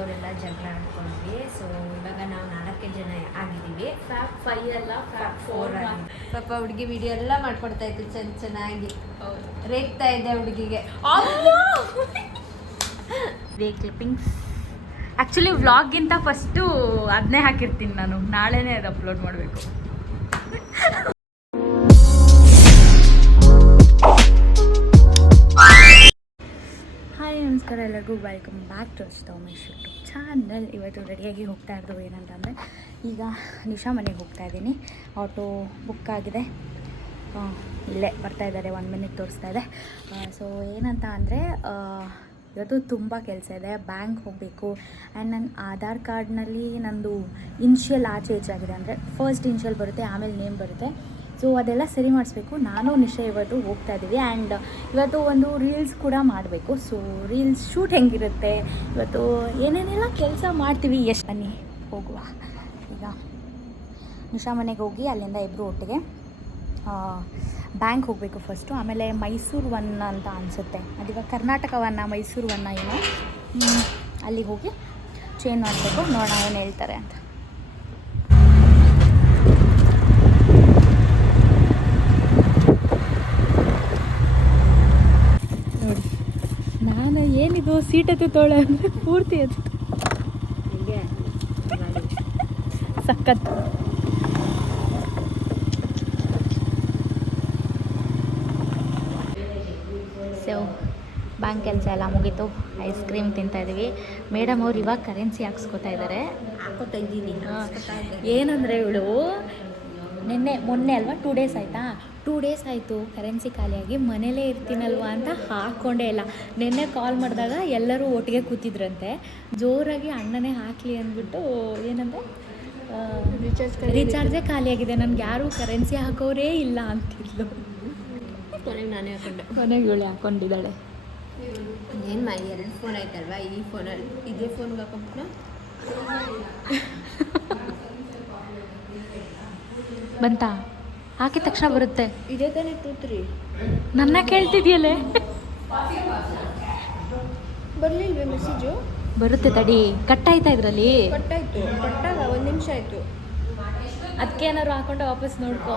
ಅವರೆಲ್ಲ ಜಗಳ ಆಡ್ಕೊಂಡ್ವಿ. ಸೊ ಇವಾಗ ನಾವು 4 ಜನ ಆಗಿದ್ದೀವಿ. ಫ್ಯಾಪ್ 5 ಅಲ್ಲ, ಫ್ಯಾಪ್ 4 ಪಾಪ ಹುಡುಗಿ ವಿಡಿಯೋ ಎಲ್ಲ ಮಾಡ್ಕೊಡ್ತಾ ಇತ್ತು ಚೆನ್ನಾಗಿ. ರೇಗ್ತಾ ಇದ್ದೆ ಹುಡುಗಿಗೆ. ಕ್ಲಿಪ್ಪಿಂಗ್ಸ್ ಆ್ಯಕ್ಚುಲಿ ವ್ಲಾಗ್ಗಿಂತ ಫಸ್ಟು ಅದನ್ನೇ ಹಾಕಿರ್ತೀನಿ ನಾನು. ನಾಳೆನೇ ಅದು ಅಪ್ಲೋಡ್ ಮಾಡಬೇಕು. ಹಾಯ್ ನಮಸ್ಕಾರ ಎಲ್ಲರಿಗೂ, welcome back to Umesh YouTube channel. ಇವತ್ತು ರೆಡಿಯಾಗಿ ಹೋಗ್ತಾ ಇರೋದು ಏನಂತಂದರೆ, ಈಗ ನಿಶಾ ಮನೆಗೆ ಹೋಗ್ತಾ ಇದ್ದೀನಿ. ಆಟೋ ಬುಕ್ ಆಗಿದೆ, ಇಲ್ಲೇ ಬರ್ತಾ ಇದ್ದಾರೆ, 1 ಮಿನಿಟ್ ತೋರಿಸ್ತಾ ಇದೆ. ಸೊ ಏನಂತ ಅಂದರೆ, ಇವತ್ತು ತುಂಬ ಕೆಲಸ ಇದೆ. ಬ್ಯಾಂಕ್ ಹೋಗಬೇಕು ಆ್ಯಂಡ್ ನನ್ನ ಆಧಾರ್ ಕಾರ್ಡ್ನಲ್ಲಿ ನಂದು ಇನ್ಷಿಯಲ್ ಆಚೆ ಆಗಿದೆ. ಅಂದರೆ ಫಸ್ಟ್ ಇನ್ಷಿಯಲ್ ಬರುತ್ತೆ, ಆಮೇಲೆ ನೇಮ್ ಬರುತ್ತೆ. ಸೊ ಅದೆಲ್ಲ ಸರಿ ಮಾಡಿಸ್ಬೇಕು. ನಾನು ನಿಶಾ ಇವತ್ತು ಹೋಗ್ತಾ ಇದ್ದೀವಿ. ಆ್ಯಂಡ್ ಇವತ್ತು ಒಂದು ರೀಲ್ಸ್ ಕೂಡ ಮಾಡಬೇಕು. ಸೊ ರೀಲ್ಸ್ ಶೂಟ್ ಹೆಂಗಿರುತ್ತೆ, ಇವತ್ತು ಏನೇನೆಲ್ಲ ಕೆಲಸ ಮಾಡ್ತೀವಿ, ಎಷ್ಟು ಬನ್ನಿ ಹೋಗುವ. ಈಗ ನಿಶಾ ಮನೆಗೆ ಹೋಗಿ ಅಲ್ಲಿಂದ ಇಬ್ಬರು ಒಟ್ಟಿಗೆ ಬ್ಯಾಂಕ್ ಹೋಗಬೇಕು ಫಸ್ಟು. ಆಮೇಲೆ ಮೈಸೂರು ಒನ್ ಅಂತ ಅನಿಸುತ್ತೆ, ಅದೀಗ ಕರ್ನಾಟಕ ಒನ್ನ ಮೈಸೂರು ಒನ್ನ ಏನೋ, ಅಲ್ಲಿಗೆ ಹೋಗಿ ಚೇಂಜ್ ಮಾಡಬೇಕು. ನೋಡೋಣ ಏನು ಹೇಳ್ತಾರೆ ಅಂತ. ನೋಡಿ, ನಾನು ಏನಿದು ಸೀಟತ್ತು ತೋಳ ಅಂದರೆ ಪೂರ್ತಿ ಅದು ಸಖತ್ತು. ಸೊ ಬ್ಯಾಂಕ್ ಕೆಲಸ ಎಲ್ಲ ಮುಗೀತು, ಐಸ್ ಕ್ರೀಮ್ ತಿಂತಾಯಿದ್ದೀವಿ. ಮೇಡಮ್ ಅವ್ರು ಇವಾಗ ಕರೆನ್ಸಿ ಹಾಕ್ಸ್ಕೊತಾ ಇದ್ದಾರೆ. ಹಾಕೋತಾ ಇದ್ದೀನಿ. ಏನಂದರೆ ಇವಳು ಮೊನ್ನೆ ಅಲ್ವಾ 2 ಡೇಸ್ ಆಯಿತಾ, 2 ಡೇಸ್ ಆಯಿತು ಕರೆನ್ಸಿ ಖಾಲಿಯಾಗಿ, ಮನೇಲೇ ಇರ್ತೀನಲ್ವ ಅಂತ ಹಾಕ್ಕೊಂಡೇ ಇಲ್ಲ. ನಿನ್ನೆ ಕಾಲ್ ಮಾಡಿದಾಗ ಎಲ್ಲರೂ ಒಟ್ಟಿಗೆ ಕೂತಿದ್ರಂತೆ, ಜೋರಾಗಿ ಅಣ್ಣನೇ ಹಾಕಲಿ ಅಂದ್ಬಿಟ್ಟು ಏನಂದರೆ ರೀಚಾರ್ಜೇ ಖಾಲಿಯಾಗಿದೆ, ನನಗೆ ಯಾರೂ ಕರೆನ್ಸಿ ಹಾಕೋರೇ ಇಲ್ಲ ಅಂತಿದ್ಲು. ಕೊನೆಗೆ ನಾನೇ ಹಾಕೊಂಡೆ. ಕೊನೆಗೆ ಇವಳೆ ಹಾಕ್ಕೊಂಡಿದ್ದಾಳೆ. ಏನು 2 ಫೋನ್ ಆಯ್ತಲ್ವಾ, ಈ ಫೋನಲ್ಲಿ ಇದೇ ಫೋನ್ಗೆ ಹಾಕೊಂಡ್ಬಿಟ್ಟು ಬಂತಾ, ಹಾಕಿದ ತಕ್ಷಣ ಬರುತ್ತೆ. ಇದೇ ತಾನೇ 2 3 ನನ್ನ ಕೇಳ್ತಿದ್ಯಲ್ಲೇ. ಬರಲಿಲ್ವೇ ಮೆಸೇಜು? ಬರುತ್ತೆ ತಡಿ, ಕಟ್ ಆಯ್ತಾ ಇದರಲ್ಲಿ? ಕಟ್ಟಾಯಿತು, ಕಟ್ಟಾಗ 1 ನಿಮಿಷ ಆಯಿತು. ಅದಕ್ಕೆ ಏನಾದ್ರು ಹಾಕೊಂಡು ವಾಪಸ್ ನೋಡ್ಕೊ.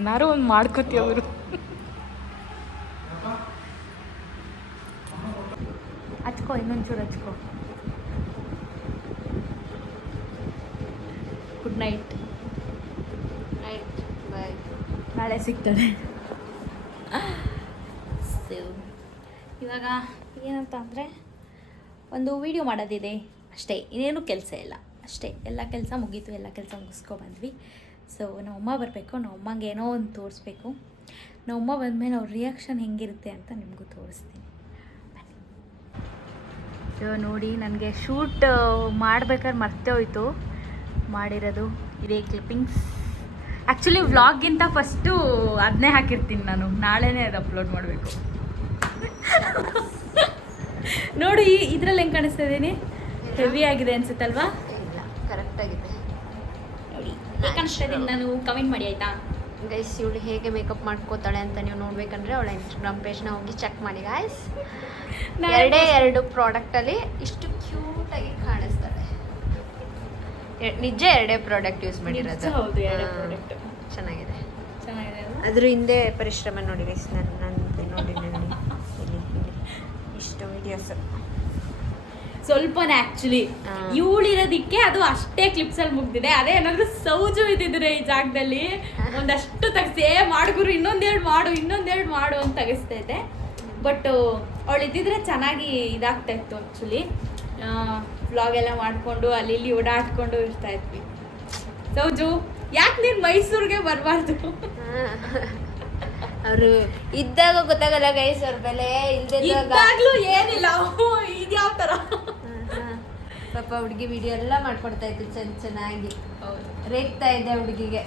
ಏನಾರು ಒಂದು ಮಾಡ್ಕೋತೀವಿ ಅವರು. ಹಚ್ಕೋ, ಇನ್ನೊಂಚೂರು ಹಚ್ಕೋ. Good night. Night bye. ನಾಳೆ ಸಿಗ್ತದೆ. ಇವಾಗ ಏನಂತ ಅಂದರೆ, ಒಂದು ವಿಡಿಯೋ ಮಾಡೋದಿದೆ ಅಷ್ಟೇ, ಇನ್ನೇನು ಕೆಲಸ ಇಲ್ಲ, ಅಷ್ಟೇ. ಎಲ್ಲ ಕೆಲಸ ಮುಗೀತು, ಎಲ್ಲ ಕೆಲಸ ಮುಗಿಸ್ಕೊಬಂದ್ವಿ. ಸೊ ನಮ್ಮಮ್ಮ ಬರಬೇಕು, ನಮ್ಮಮ್ಮಗೆ ಏನೋ ಒಂದು ತೋರಿಸ್ಬೇಕು. ನಮ್ಮಮ್ಮ ಬಂದಮೇಲೆ ಅವ್ರ ರಿಯಾಕ್ಷನ್ ಹೆಂಗಿರುತ್ತೆ ಅಂತ ನಿಮಗೂ ತೋರಿಸ್ತೀನಿ. ಬನ್ನಿ. ಸೊ ನೋಡಿ, ನನಗೆ ಶೂಟ್ ಮಾಡ್ಬೇಕಾದ್ರೆ ಮರ್ತೇ ಹೋಯ್ತು ಮಾಡಿರೋದು. ಇದೇ ಕ್ಲಿಪ್ಪಿಂಗ್ಸ್. ಆ್ಯಕ್ಚುಲಿ ವ್ಲಾಗ್ಗಿಂತ ಫಸ್ಟು ಅದನ್ನೇ ಹಾಕಿರ್ತೀನಿ ನಾನು, ನಾಳೆನೇ ಅದು ಅಪ್ಲೋಡ್ ಮಾಡಬೇಕು. ನೋಡಿ, ಇದರಲ್ಲಿ ಹೆಂಗೆ ಕಾಣಿಸ್ತಾ ಇದ್ದೀನಿ, ಹೆವಿ ಆಗಿದೆ ಅನ್ಸುತ್ತಲ್ವಾ? ಇಲ್ಲ, ಕರೆಕ್ಟಾಗಿದೆ ನೋಡಿ, ಹೇಗೆ ಕಾಣಿಸ್ತಾ ಇದ್ದೀನಿ ನಾನು, ಕಮೆಂಟ್ ಮಾಡಿ ಆಯಿತಾ ಗೈಸ್. ಇವಳು ಹೇಗೆ ಮೇಕಪ್ ಮಾಡ್ಕೋತಾಳೆ ಅಂತ ನೀವು ನೋಡ್ಬೇಕಂದ್ರೆ ಅವಳ ಇನ್ಸ್ಟಾಗ್ರಾಮ್ ಪೇಜ್ನ ಹೋಗಿ ಚೆಕ್ ಮಾಡಿ ಗಾಯ್ಸ್. 2 ಪ್ರಾಡಕ್ಟಲ್ಲಿ ಇಷ್ಟು ಕ್ಯೂಟಾಗಿ ಕಾಣಿಸ್ತಾಳೆ. ನಿಜ 2 ಪ್ರಾಡಕ್ಟ್ ಯೂಸ್ ಮಾಡಿರೋದು. ಹೌದು, 2 ಪ್ರಾಡಕ್ಟ್ ಚೆನ್ನಾಗಿದೆ. ಚೆನ್ನಾಗಿದೆ. ಅದ್ರ ಹಿಂದೆ ಪರಿಶ್ರಮ ನೋಡಿ ಗೈಸ್, ನಾನು ನೋಡಿ ಇಲ್ಲಿ ಇಷ್ಟು ವೀಡಿಯೋಸ್ ಸ್ವಲ್ಪನೇ ಆ್ಯಕ್ಚುಲಿ ಇವಳಿರೋದಕ್ಕೆ ಅದು ಅಷ್ಟೇ ಕ್ಲಿಪ್ಸಲ್ಲಿ ಮುಗ್ದಿದೆ. ಅದೇ ಏನಾದರೂ ಸೌಜು ಇದ್ದಿದ್ರೆ ಈ ಜಾಗದಲ್ಲಿ ಒಂದಷ್ಟು ತೆಗ್ಸೇ ಮಾಡ್ಗುರು, ಇನ್ನೊಂದೆರಡು ಮಾಡು ಅಂತ ತೆಗಿಸ್ತೈತೆ. ಬಟ್ ಅವಳು ಇದ್ದಿದ್ರೆ ಚೆನ್ನಾಗಿ ಇದಾಗ್ತಾ ಇತ್ತು. ಆ್ಯಕ್ಚುಲಿ ವ್ಲಾಗ್ ಎಲ್ಲ ಮಾಡಿಕೊಂಡು ಅಲ್ಲಿ ಇಲ್ಲಿ ಓಡಾಡ್ಕೊಂಡು ಇರ್ತಾ ಇದ್ವಿ. ಸೌಜು, ಯಾಕೆ ನೀನು ಮೈಸೂರಿಗೆ ಬರಬಾರ್ದು? ಅವರು ಇದ್ದಾಗ ಗೊತ್ತಾಗಲ್ಲ ಗೈಸ್, ಅವ್ರ ಬೆಲೆ ಇದ್ದಾಗಲೂ ಏನಿಲ್ಲ. ಇದ್ಯಾವ ಥರ ಪಾಪ ಹುಡುಗಿ ವಿಡಿಯೋ ಎಲ್ಲ ಮಾಡ್ಕೊಡ್ತಾ ಇತ್ತು ಚೆನ್ನಾಗಿ. ರೇಗ್ತಾ ಇದ್ದೆ ಹುಡುಗಿಗೆ.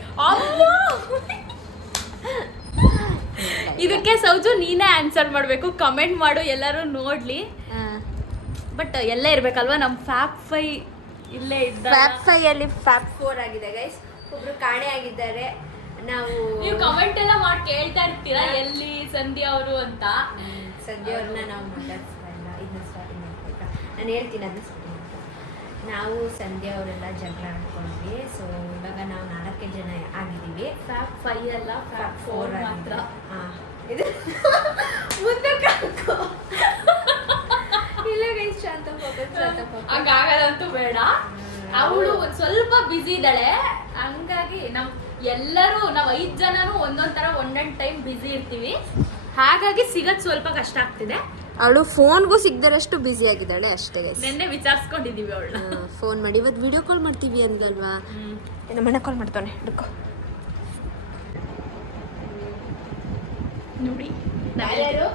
ಇದಕ್ಕೆ ಸೌಜು ನೀನೇ ಆನ್ಸರ್ ಮಾಡಬೇಕು, ಕಮೆಂಟ್ ಮಾಡು, ಎಲ್ಲರೂ ನೋಡಲಿ. ಬಟ್ ಎಲ್ಲೇ ಇರಬೇಕಲ್ವಾ, ನಮ್ಮ ಫ್ಯಾಪ್ 5 ಇಲ್ಲೇ ಇದ್ದ. ಫ್ಯಾಪ್ 5 ಅಲ್ಲಿ ಫ್ಯಾಪ್ 4 ಆಗಿದೆ ಗೈಸ್. ಒಬ್ರು ಕಾಣೆ ಆಗಿದ್ದಾರೆ, ನಾವು ನೀವು ಕಮೆಂಟ್ ಎಲ್ಲ ಮಾಡಿ ಕೇಳ್ತಾ ಇರ್ತೀರಾ ಎಲ್ಲಿ ಸಂಧ್ಯಾ ಅವರು ಅಂತ. ಸಂಧ್ಯಾ ಅವ್ರನ್ನ ನಾವು ಮಾತಾಡ್ಸ್ತಾ ಇಲ್ಲ, ಇದನ್ನ ಸ್ಟಾರ್ಟಿಂಗ್ ಮಾಡ್ಬೇಕಾ ನಾನು ಹೇಳ್ತೀನಿ ಅದನ್ನ ಸ್ಟಾರ್ಟಿಂಗ್ ಮಾಡ್ತಾ. ನಾವು ಸಂಧ್ಯಾ ಅವರೆಲ್ಲ ಜಗಳ ಆಡ್ಕೊಂಡ್ವಿ. ಸೊ ಇವಾಗ ನಾವು 4 ಜನ ಆಗಿದ್ದೀವಿ. ಫ್ಯಾಪ್ 5 ಅಲ್ಲ, ಫ್ಯಾಪ್ 4 ಮಾತ್ರ. ಹಾಂ ಇದು ಮುಂದಕ್ಕೆ ಹಾಕೋ ಇಲ್ಲ ಗೈಸ್, ಶಾಂತ ಹಂಗಾಗದಂತೂ ಬೇಡ. ಅವಳು ಒಂದ್ ಸ್ವಲ್ಪ ಬಿಸಿ ಇದ್ದಾಳೆ, ಹಂಗಾಗಿ ಎಲ್ಲರೂ ನಾವ್ 5 ಜನನು ಒಂದೊಂದ್ ಟೈಮ್ ಬಿಸಿ ಇರ್ತೀವಿ, ಹಾಗಾಗಿ ಸಿಗದ್ ಸ್ವಲ್ಪ ಕಷ್ಟ ಆಗ್ತಿದೆ. ಅವಳು ಫೋನ್ಗೂ ಸಿಗ್ದರಷ್ಟು ಬ್ಯುಸಿ ಆಗಿದ್ದಾಳೆ ಅಷ್ಟೇ ಗೈಸ್. ನೆನ್ನೆ ವಿಚಾರಿಸ್ಕೊಂಡಿದೀವಿ ಅವಳು. ಫೋನ್ ಮಾಡಿ ಇವತ್ತು ವಿಡಿಯೋ ಕಾಲ್ ಮಾಡ್ತೀವಿ ಅಂದಲ್ವಾ. ನಮ್ಮಣ್ಣ ಕಾಲ್ ಮಾಡ್ತಾನೆ ಹುಡುಕೋ ನೋಡಿ. ಯಾರು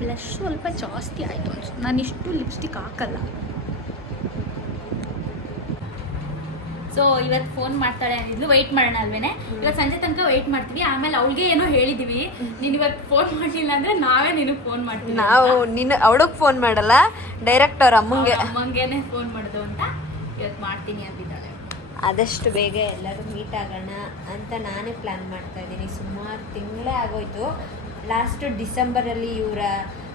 ಬ್ಲಷ್ ಸ್ವಲ್ಪ ಜಾಸ್ತಿ ಆಯಿತು ಅನ್ಸುತ್ತೆ. ನಾನು ಇಷ್ಟು ಲಿಪ್ಸ್ಟಿಕ್ ಹಾಕಲ್ಲ. ಸೊ ಇವತ್ತು ಫೋನ್ ಮಾಡ್ತಾಳೆ ಅಂದಿದ್ಲು, ವೆಯ್ಟ್ ಮಾಡೋಣ ಅಲ್ವೇನೆ. ಇವತ್ತು ಸಂಜೆ ತನಕ ವೆಯ್ಟ್ ಮಾಡ್ತೀವಿ. ಆಮೇಲೆ ಅವಳಿಗೆ ಏನೋ ಹೇಳಿದೀವಿ, ನೀನು ಇವತ್ತು ಫೋನ್ ಮಾಡಲಿಲ್ಲ ಅಂದ್ರೆ ನಾವೇ ನಿನಗೆ ಫೋನ್ ಮಾಡ್ತೀವಿ. ನಾವು ಅವಳಿಗೆ ಫೋನ್ ಮಾಡಲ್ಲ, ಡೈರೆಕ್ಟ್ ಅವ್ರ ಅಮ್ಮಂಗೇನೆ ಫೋನ್ ಮಾಡೋದು ಅಂತ ಇವತ್ತು ಮಾಡ್ತೀನಿ ಅಂತಿದ್ದಾಳೆ. ಆದಷ್ಟು ಬೇಗ ಎಲ್ಲರೂ ಮೀಟ್ ಆಗೋಣ ಅಂತ ನಾನೇ ಪ್ಲ್ಯಾನ್ ಮಾಡ್ತಾ ಇದ್ದೀನಿ. ಸುಮಾರು ತಿಂಗಳೇ ಆಗೋಯ್ತು. ಲಾಸ್ಟು ಡಿಸೆಂಬರಲ್ಲಿ ಇವರ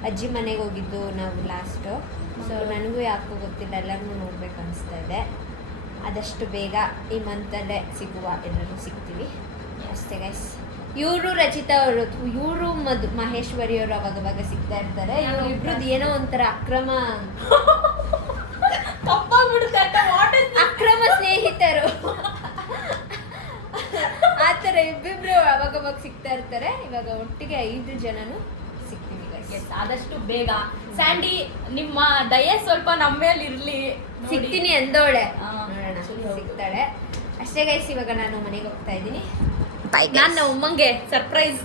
ಅಜ್ಜಿ ಮನೆಗೆ ಹೋಗಿದ್ದು ನಾವು ಲಾಸ್ಟು. ಸೊ ನನಗೂ ಯಾಕೋ ಗೊತ್ತಿಲ್ಲ, ಎಲ್ಲರನ್ನೂ ನೋಡ್ಬೇಕು ಅನಿಸ್ತಾ ಇದೆ. ಆದಷ್ಟು ಬೇಗ ಈ ಮಂತಲ್ಲೇ ಸಿಗುವ, ಎಲ್ಲರೂ ಸಿಗ್ತೀವಿ ಅಷ್ಟೇ ಗೈಸ್. ಇವರು ರಚಿತಾ ಅವರು, ಇವರು ಮಹೇಶ್ವರಿ ಅವರು ಅವಾಗ ಸಿಗ್ತಾ ಇರ್ತಾರೆ. ಇವ್ರಿಬ್ರದ್ದು ಏನೋ ಒಂಥರ ಅಕ್ರಮ ಸ್ನೇಹಿತರು ಆ ಥರ ಇಬ್ಬಿಬ್ರು ಅವಾಗ ಸಿಗ್ತಾ ಇರ್ತಾರೆ. ಇವಾಗ ಒಟ್ಟಿಗೆ 5 ಜನನು ಸಿಗ್ತೀವಿ ಗೈಸ್. ಆದಷ್ಟು ಬೇಗ. ಸ್ಯಾಂಡಿ, ನಿಮ್ಮ ದಯೆ ಸ್ವಲ್ಪ ನಮ್ಮ ಮೇಲೆ ಇರ್ಲಿ. ಸಿಗ್ತೀನಿ ಅಂದೋಳೆ, ಸಿಗ್ತಾಳೆ ಅಷ್ಟೇ ಗೈಸ್. ಇವಾಗ ನಾನು ಮನೆಗೆ ಹೋಗ್ತಾ ಇದ್ದೀನಿ. ನಾನು ಉಮ್ಮಂಗೆ ಸರ್ಪ್ರೈಸ್.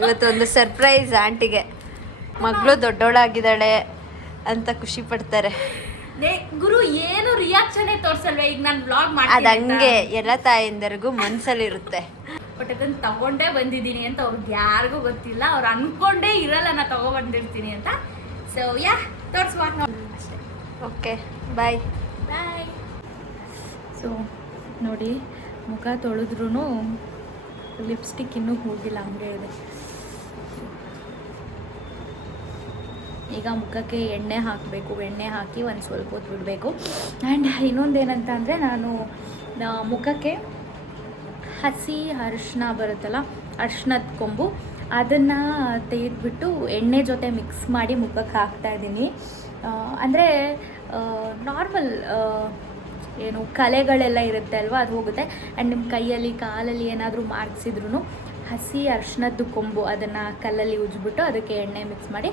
ಇವತ್ತೊಂದು ಸರ್ಪ್ರೈಸ್ ಆಂಟಿಗೆ. ಮಗಳು ದೊಡ್ಡೋಳಾಗಿದ್ದಾಳೆ ಅಂತ ಖುಷಿ ಪಡ್ತಾರೆ. ಗುರು ಏನು ರಿಯಾಕ್ಷನ್ ತೋರ್ಸಲ್ವೇ? ಈಗ ನಾನು ಬ್ಲಾಗ್ ಅದ್ ಹಂಗೆ ಎಲ್ಲ ತಾಯಿಂದರಿಗೂ ಮನ್ಸಲ್ಲಿರುತ್ತೆ. ಬಟ್ ಅದನ್ನ ತಗೊಂಡೇ ಬಂದಿದ್ದೀನಿ ಅಂತ ಅವ್ರಿಗೆ ಯಾರಿಗೂ ಗೊತ್ತಿಲ್ಲ. ಅವ್ರು ಅನ್ಕೊಂಡೇ ಇರಲ್ಲ ನಾ ತಗೊಬಂದಿರ್ತೀನಿ ಅಂತ. ಸೊ ಯಾ ತೋರ್ಸುವ ಅಷ್ಟೇ. Okay bye. ಸೊ ನೋಡಿ, ಮುಖ ತೊಳೆದ್ರೂ ಲಿಪ್ಸ್ಟಿಕ್ ಇನ್ನೂ ಹೋಗಿಲ್ಲ, ಹಂಗೆ ಇದೆ. ಈಗ ಮುಖಕ್ಕೆ ಎಣ್ಣೆ ಹಾಕಬೇಕು. ಎಣ್ಣೆ ಹಾಕಿ ಒಂದು ಸ್ವಲ್ಪ ಹೊತ್ತು ಬಿಡಬೇಕು. ಆ್ಯಂಡ್ ಇನ್ನೊಂದೇನಂತ ಅಂದರೆ, ನಾನು ಮುಖಕ್ಕೆ ಹಸಿ ಅರಿಶಿನ ಬರುತ್ತಲ್ಲ, ಅರಿಶಿನದ ಕೊಂಬು, ಅದನ್ನು ತೆಗೆದುಬಿಟ್ಟು ಎಣ್ಣೆ ಜೊತೆ ಮಿಕ್ಸ್ ಮಾಡಿ ಮುಖಕ್ಕೆ ಹಾಕ್ತಾಯಿದ್ದೀನಿ. ಅಂದರೆ ನಾರ್ಮಲ್ ಏನು ಕಲೆಗಳೆಲ್ಲ ಇರುತ್ತೆ ಅಲ್ವಾ, ಅದು ಹೋಗುತ್ತೆ. ಆ್ಯಂಡ್ ನಿಮ್ಮ ಕೈಯಲ್ಲಿ ಕಾಲಲ್ಲಿ ಏನಾದರೂ ಮಾರ್ಕ್ಸ್ ಇದ್ರೂ ಹಸಿ ಅರಿಶಿನದ್ದು ಕೊಂಬು ಅದನ್ನು ಕಲ್ಲಲ್ಲಿ ಉಜ್ಜಿಬಿಟ್ಟು ಅದಕ್ಕೆ ಎಣ್ಣೆ ಮಿಕ್ಸ್ ಮಾಡಿ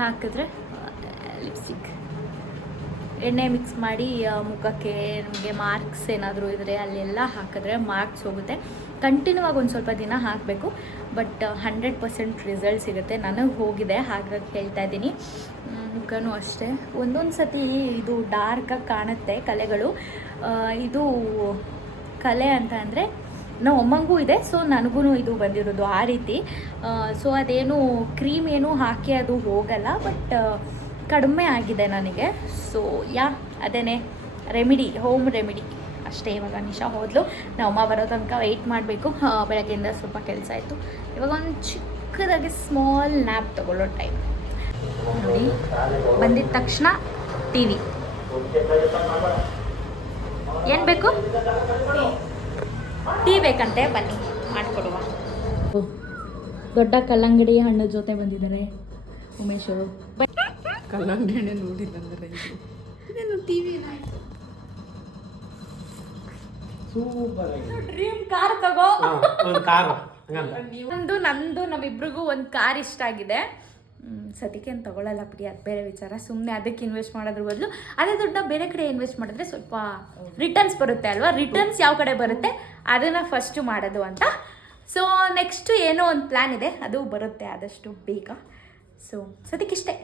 ಹಾಕಿದ್ರೆ ಲಿಪ್ಸ್ಟಿಕ್. ಎಣ್ಣೆ ಮಿಕ್ಸ್ ಮಾಡಿ ಮುಖಕ್ಕೆ ನಮಗೆ ಮಾರ್ಕ್ಸ್ ಏನಾದರೂ ಇದ್ದರೆ ಅಲ್ಲೆಲ್ಲ ಹಾಕಿದ್ರೆ ಮಾರ್ಕ್ಸ್ ಹೋಗುತ್ತೆ. ಕಂಟಿನ್ಯೂ ಆಗಿ ಒಂದು ಸ್ವಲ್ಪ ದಿನ ಹಾಕಬೇಕು, ಬಟ್ 100% ರಿಸಲ್ಟ್ ಸಿಗುತ್ತೆ. ನನಗೆ ಹೋಗಿದೆ, ಹಾಗಾಗಿ ಹೇಳ್ತಾ ಇದ್ದೀನಿ. ಮುಖನೂ ಅಷ್ಟೇ, ಒಂದೊಂದು ಸತಿ ಇದು ಡಾರ್ಕಾಗಿ ಕಾಣುತ್ತೆ ಕಲೆಗಳು. ಇದು ಕಲೆ ಅಂತ ಅಂದರೆ ನಮ್ಮ ಅಮ್ಮಂಗೂ ಇದೆ, ಸೊ ನನಗೂ ಇದು ಬಂದಿರೋದು ಆ ರೀತಿ. ಸೊ ಅದೇನು ಕ್ರೀಮ್ ಏನು ಹಾಕಿ ಅದು ಹೋಗಲ್ಲ, ಬಟ್ ಕಡಿಮೆ ಆಗಿದೆ ನನಗೆ. ಸೊ ಅದೇನೇ ರೆಮಿಡಿ, ಹೋಮ್ ರೆಮಿಡಿ ಅಷ್ಟೇ. ಇವಾಗ ನಿಶಾ ಹೋದ್ಲು, ನಾವು ಅಮ್ಮ ಬರೋ ತನಕ ವೆಯ್ಟ್ ಮಾಡಬೇಕು. ಬೆಳಗ್ಗೆಯಿಂದ ಸ್ವಲ್ಪ ಕೆಲಸ ಆಯಿತು. ಇವಾಗ ಒಂದು ಚಿಕ್ಕದಾಗಿ ಸ್ಮಾಲ್ ನ್ಯಾಪ್ ತೊಗೊಳ್ಳೋ ಟೈಮ್. ನೋಡಿ, ಬಂದಿದ್ದ ತಕ್ಷಣ ಟಿ ವಿ. ಏನು ಬೇಕು? ಟೀ ಬೇಕಂತೆ, ಬನ್ನಿ ಮಾಡಿಕೊಡುವ. ದೊಡ್ಡ ಕಲ್ಲಂಗಡಿ ಹಣ್ಣು ಜೊತೆ ಬಂದಿದ್ದಾರೆ ಉಮೇಶ್ ಅವರು. ಕಲ್ಲಂಗಡಿ ಹಣ್ಣೆ ನೋಡಿಲ್ಲ ಇದೇನು ಟಿವಿ ಸೂಪರ್ ಡ್ರೀಮ್ ಕಾರ್ ತಗೋ. ಒಂದು ಕಾರು ನಂದು ನಮ್ಮಿಬ್ರಿಗೂ ಒಂದು ಕಾರ್ ಇಷ್ಟ ಆಗಿದೆ. ಸದ್ಯಕ್ಕೆ ಏನು ತಗೊಳ್ಳಲ್ಲ ಬಿಡಿ, ಅದು ಬೇರೆ ವಿಚಾರ. ಸುಮ್ಮನೆ ಅದಕ್ಕೆ ಇನ್ವೆಸ್ಟ್ ಮಾಡೋದ್ರ ಬದಲು ಅದೇ ದುಡ್ಡನ್ನ ಬೇರೆ ಕಡೆ ಇನ್ವೆಸ್ಟ್ ಮಾಡಿದ್ರೆ ಸ್ವಲ್ಪ ರಿಟರ್ನ್ಸ್ ಬರುತ್ತೆ ಅಲ್ವಾ. ರಿಟರ್ನ್ಸ್ ಯಾವ ಕಡೆ ಬರುತ್ತೆ ಅದನ್ನು ಫಸ್ಟು ಮಾಡೋದು ಅಂತ. ಸೊ ನೆಕ್ಸ್ಟು ಏನೋ ಒಂದು ಪ್ಲ್ಯಾನ್ ಇದೆ, ಅದು ಬರುತ್ತೆ ಆದಷ್ಟು ಬೇಗ. ಸೊ ಸದ್ಯಕ್ಕಿಷ್ಟೇ.